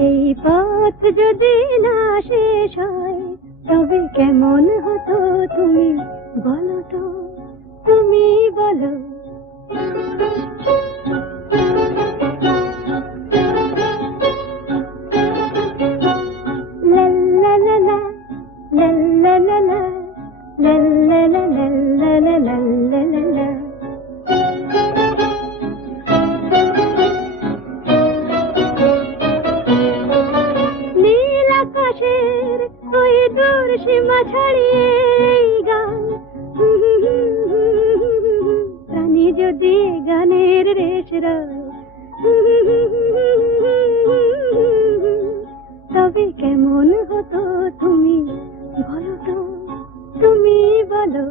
এই পথ যদি না শেষ হয় তবে কেমন হতো তুমি বলো তো, তুমি বলো। লা লা লা লা লা লা লা লা লা লা লা লা লা লা লা লা। নীল আকাশের ওই দূর সীমা ছাড়িয়ে এই গান, প্রাণী যদি গানের রেশ রয়, তবে কেমন হতো তুমি বলো তো, তুমি বলো।